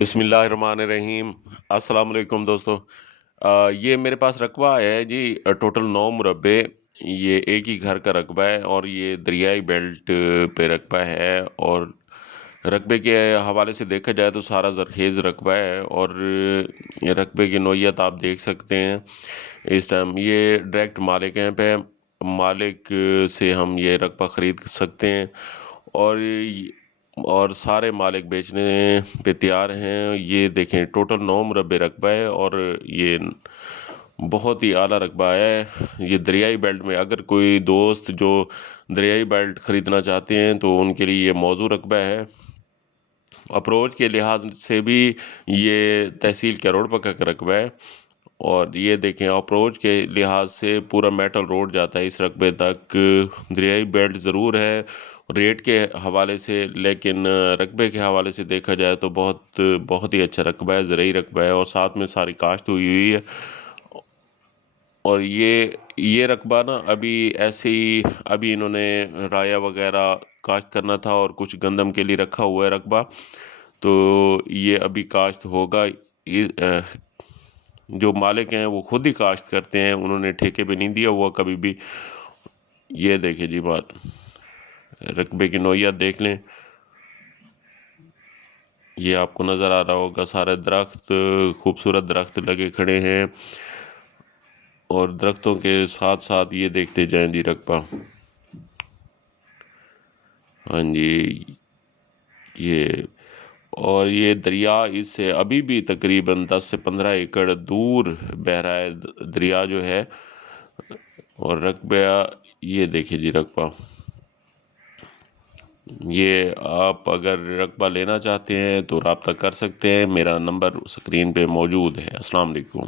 بسم اللہ الرحمن الرحیم۔ السلام علیکم دوستو۔ یہ میرے پاس رقبہ ہے جی، ٹوٹل 9 مربع۔ یہ ایک ہی گھر کا رقبہ ہے اور یہ دریائی بیلٹ پہ رقبہ ہے، اور رقبے کے حوالے سے دیکھا جائے تو سارا زرخیز رقبہ ہے، اور یہ رقبے کی نوعیت آپ دیکھ سکتے ہیں اس ٹائم۔ یہ ڈائریکٹ مالک ہیں پہ مالک سے ہم یہ رقبہ خرید سکتے ہیں، اور سارے مالک بیچنے پہ تیار ہیں۔ یہ دیکھیں ٹوٹل 9 مربع رقبہ ہے، اور یہ بہت ہی اعلیٰ رقبہ ہے۔ یہ دریائی بیلٹ میں اگر کوئی دوست جو دریائی بیلٹ خریدنا چاہتے ہیں تو ان کے لیے یہ موزوں رقبہ ہے۔ اپروچ کے لحاظ سے بھی یہ تحصیل کروڑ پکا کا رقبہ ہے، اور یہ دیکھیں اپروچ کے لحاظ سے پورا میٹل روڈ جاتا ہے اس رقبے تک۔ دریائی بیلٹ ضرور ہے ریٹ کے حوالے سے، لیکن رقبے کے حوالے سے دیکھا جائے تو بہت ہی اچھا رقبہ ہے، زرعی رقبہ ہے، اور ساتھ میں ساری کاشت ہوئی ہے۔ اور یہ رقبہ نا ابھی ایسے ہی ابھی انہوں نے رایا وغیرہ کاشت کرنا تھا، اور کچھ گندم کے لیے رکھا ہوا ہے رقبہ، تو یہ ابھی کاشت ہوگا۔ جو مالک ہیں وہ خود ہی کاشت کرتے ہیں، انہوں نے ٹھیکے پہ نہیں دیا ہوا کبھی بھی۔ یہ دیکھیں جی بات، رقبے کی نوعیت دیکھ لیں۔ یہ آپ کو نظر آ رہا ہوگا، سارے درخت خوبصورت درخت لگے کھڑے ہیں، اور درختوں کے ساتھ ساتھ یہ دیکھتے جائیں جی رقبہ۔ ہاں جی، یہ اور یہ دریا اس سے ابھی بھی تقریباً 10 سے 15 ایکڑ دور بہہ رہا ہے دریا جو ہے، اور رقبہ یہ دیکھیں جی رقبہ۔ یہ آپ اگر رقبہ لینا چاہتے ہیں تو رابطہ کر سکتے ہیں، میرا نمبر اسکرین پہ موجود ہے۔ السلام علیکم۔